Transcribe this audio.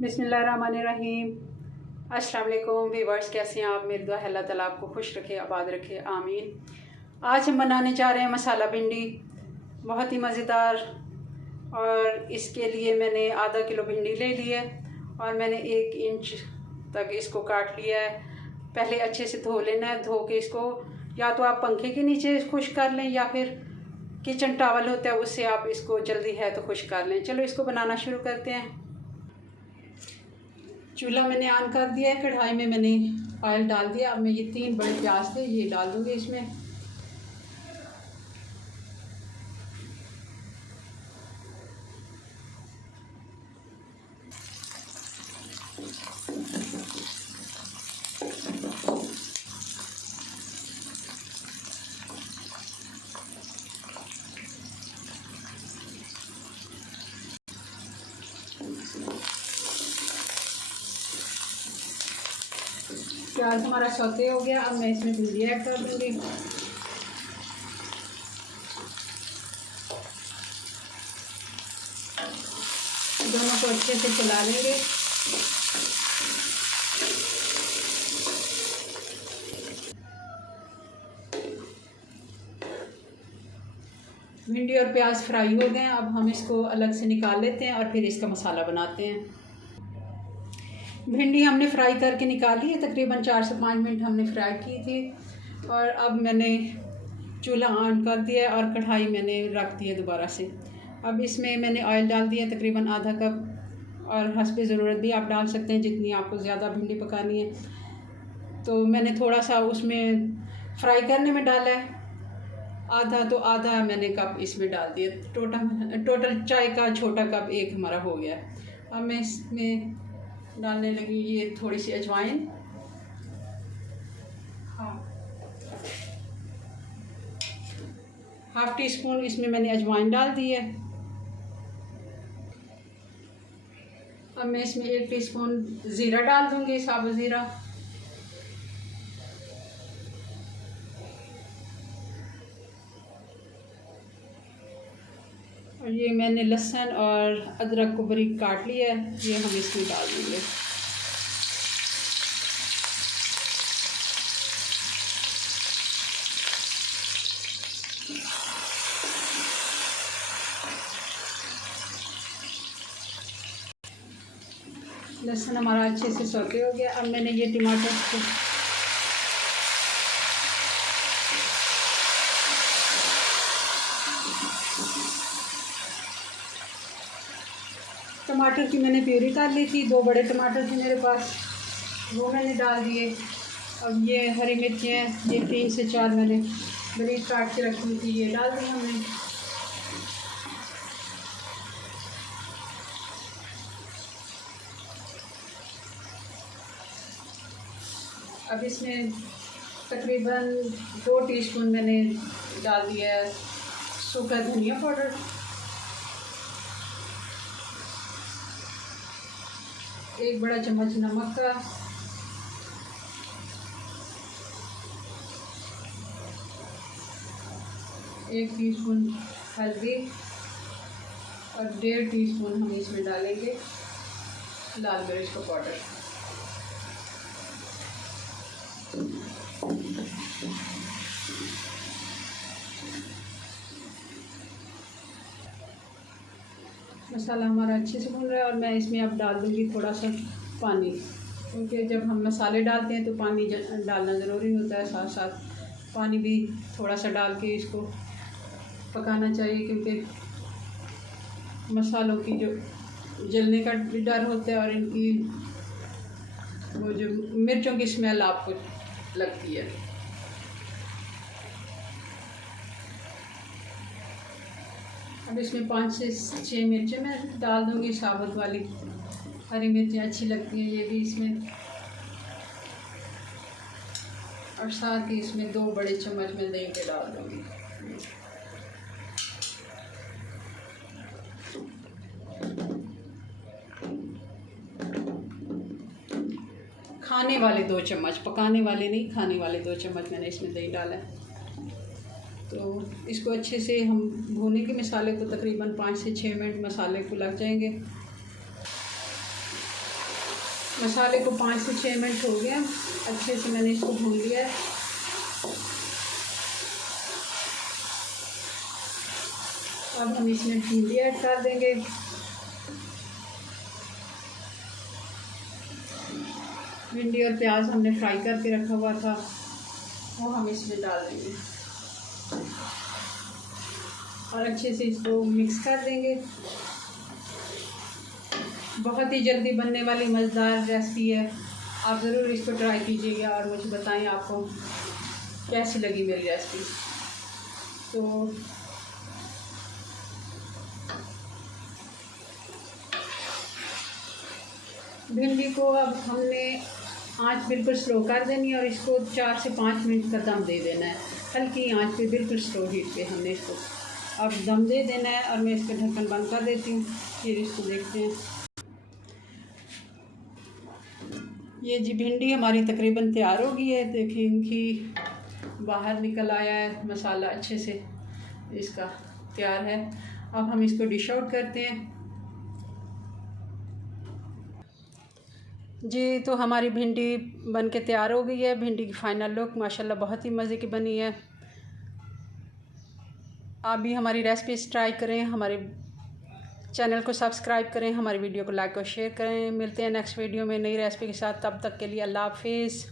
बिस्मिल्लाहिर्रहमानिर्रहीम। अस्सलाम वालेकुम व्यूअर्स, कैसे हैं आप? मेरी दुआ है अल्लाह ताला आपको खुश रखे, आबाद रखे, आमीन। आज हम बनाने जा रहे हैं मसाला भिंडी, बहुत ही मज़ेदार। और इसके लिए मैंने आधा किलो भिंडी ले ली है और मैंने 1 इंच तक इसको काट लिया है। पहले अच्छे से धो लेना है। धो के इसको या तो आप पंखे के नीचे खुश्क कर लें या फिर किचन टॉवल होता है उससे आप इसको जल्दी है तो खुश्क कर लें। चलो इसको बनाना शुरू करते हैं। चूल्हा मैंने ऑन कर दिया है। कढ़ाई में मैंने ऑयल डाल दिया। अब मैं ये 3 बड़े प्याज थे ये डाल दूँगी इसमें। प्याज हमारा सौते हो गया। अब मैं इसमें भिंडी ऐड कर दूँगी। दोनों को अच्छे से चला लेंगे। भिंडी और प्याज फ्राई हो गए। अब हम इसको अलग से निकाल लेते हैं और फिर इसका मसाला बनाते हैं। भिंडी हमने फ्राई करके निकाली है। तकरीबन 4 से 5 मिनट हमने फ्राई की थी। और अब मैंने चूल्हा ऑन कर दिया और कढ़ाई मैंने रख दी है दोबारा से। अब इसमें मैंने ऑयल डाल दिया तकरीबन आधा कप, और हस्बे ज़रूरत भी आप डाल सकते हैं जितनी आपको ज़्यादा भिंडी पकानी है। तो मैंने थोड़ा सा उसमें फ्राई करने में डाला है आधा, तो आधा मैंने कप इसमें डाल दिया। टोटल चाय का छोटा कप 1 हमारा हो गया। अब मैं इसमें डालने लगी ये थोड़ी सी अजवाइन, हाफ टी स्पून इसमें मैंने अजवाइन डाल दी है। अब मैं इसमें 1 टीस्पून ज़ीरा डाल दूंगी, साबुत ज़ीरा। और ये मैंने लहसुन और अदरक को बारीक काट लिया है, ये हम इसमें डाल देंगे। लहसुन हमारा अच्छे से सौते हो गया। अब मैंने ये टमाटर की मैंने प्यूरी कर ली थी। 2 बड़े टमाटर थे मेरे पास, वो मैंने डाल दिए। अब ये हरी मिर्चियाँ ये 3 से 4 मैंने बारीक काट के रखी थी, ये डाल दी हमने। अब इसमें तकरीबन 2 टीस्पून मैंने डाल दिया है सूखा धनिया पाउडर, 1 बड़ा चम्मच नमक का, 1 टीस्पून हल्दी और 1.5 टीस्पून हम इसमें डालेंगे लाल मिर्च का पाउडर। मसाला हमारा अच्छे से भून रहा है और मैं इसमें अब डाल दूँगी थोड़ा सा पानी, क्योंकि जब हम मसाले डालते हैं तो पानी डालना ज़रूरी होता है। साथ साथ पानी भी थोड़ा सा डाल के इसको पकाना चाहिए, क्योंकि मसालों की जो जलने का भी डर होता है और इनकी वो जो मिर्चों की स्मेल आपको लगती है। अब इसमें 5 से 6 मिर्चें मैं डाल दूँगी, साबुत वाली। हरी मिर्चें अच्छी लगती हैं ये भी इसमें। और साथ ही इसमें 2 बड़े चम्मच मैं दही के डाल दूँगी। खाने वाले 2 चम्मच, पकाने वाले नहीं, खाने वाले 2 चम्मच मैंने इसमें दही डाला है। तो इसको अच्छे से हम भूनेंगे मसाले को। तकरीबन 5 से 6 मिनट मसाले को लग जाएंगे। मसाले को 5 से 6 मिनट हो गए, अच्छे से मैंने इसको भून लिया है। अब हम इसमें भिंडी ऐड कर देंगे। भिंडी और प्याज हमने फ्राई करके रखा हुआ था, वो हम इसमें डाल देंगे और अच्छे से इसको मिक्स कर देंगे। बहुत ही जल्दी बनने वाली मज़ेदार रेसिपी है, आप ज़रूर इसको ट्राई कीजिएगा और मुझे बताएं आपको कैसी लगी मेरी रेसिपी। तो भिंडी को अब हमने आंच बिल्कुल स्लो कर देनी है और इसको 4 से 5 मिनट का दम दे देना है। हल्की आंच पे, बिल्कुल स्लो हीट पे हमने इसको अब दम दे देना है। और मैं इसका ढक्कन बंद कर देती हूँ, फिर इसको देखते हैं। ये जी भिंडी हमारी तकरीबन तैयार हो गई है। देखें कि बाहर निकल आया है, मसाला अच्छे से इसका तैयार है। अब हम इसको डिश आउट करते हैं। जी तो हमारी भिंडी बन के तैयार हो गई है। भिंडी की फ़ाइनल लुक माशाल्लाह बहुत ही मज़े की बनी है। आप भी हमारी रेसिपीज़ ट्राई करें, हमारे चैनल को सब्सक्राइब करें, हमारी वीडियो को लाइक और शेयर करें। मिलते हैं नेक्स्ट वीडियो में नई रेसिपी के साथ, तब तक के लिए अल्लाह हाफिज़।